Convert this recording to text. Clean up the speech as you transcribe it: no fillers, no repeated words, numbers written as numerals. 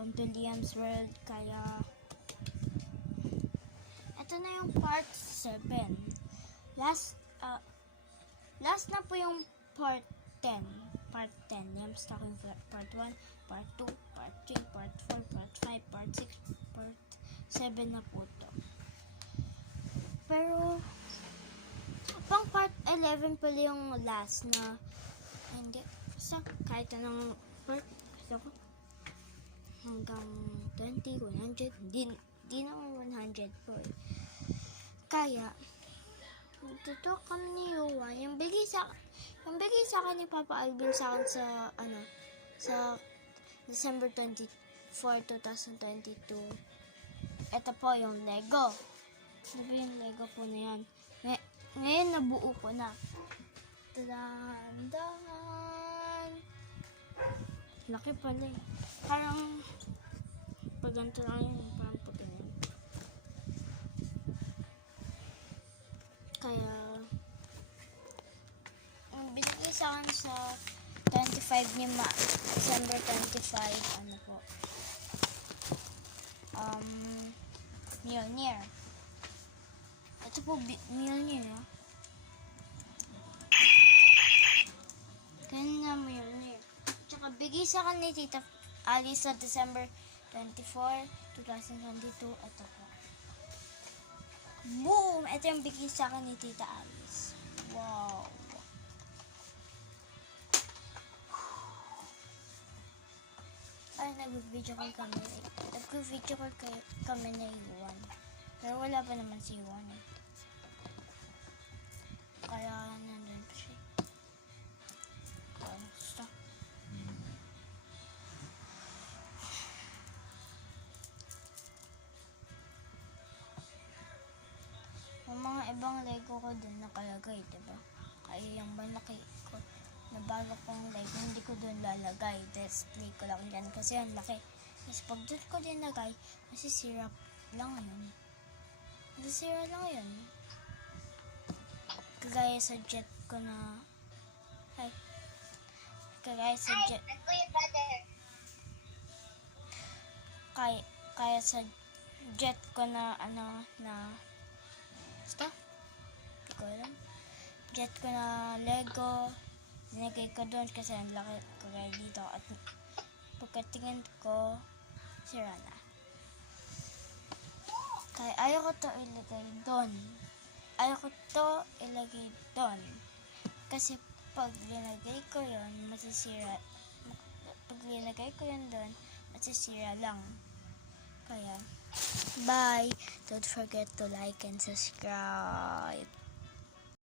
welcome to Liam's World. Kaya, ito na yung part 7. Last na po yung part 10. Part 10. Liam's Talking part 1, part 2, part 3, part 4, part 5, part 6, part 7 na po to. Pero, pang part 11 pala yung last na, hindi, basta kahit anong part, gusto ko, hanggang 20, 100, di naman 100 po eh. Kaya, tutok kami ni Yuan, yung bigay sa akin ni Papa Alvin sa akin sa December 24, 2022. Ito po yung Lego. Ano ba yung Lego po na yan? Ngayon nabuo ko na. Tadaan! Laki pala eh. Parang pag ganito lang yun, parang puti na yun. Kaya binigay sa akin sa 25 ni December 25, ano po, Mjolnir. Ito po, Mjolnir, ha? Kaya Mjolnir. Tsaka bigay sa akin ni Tita Alice sa December 24, 2022. Ito po. Boom! Ito yung bigay sa akin ni Tita Alice. Wow! Ay, nag-video call kami. Nag-video call kami na Yuan. Pero wala pa naman si Yuan eh. Kaya nandun pa siya. Basta. Yung mga ibang Lego ko dun nakalagay, diba? Kaya yung malaki ko na bago kong Lego, hindi ko dun lalagay. Display ko lang dyan kasi ang laki. Kasi pag dun ko din lagay, masisira lang yun. Masisira lang yun. Kagaya sa jet ko na... Ay. Kagaya sa jet... Kaya sa jet ko na basta? Hindi ko alam. Jet ko na Lego. Nilagay ko doon kasi ang laki kagaya dito. At pagkatingin ko, sira na. Kaya ayaw ko to ilagay doon. Kasi pag linagay ko yun, masisira. Pag linagay ko yun doon, masisira lang. Kaya, bye! Don't forget to like and subscribe.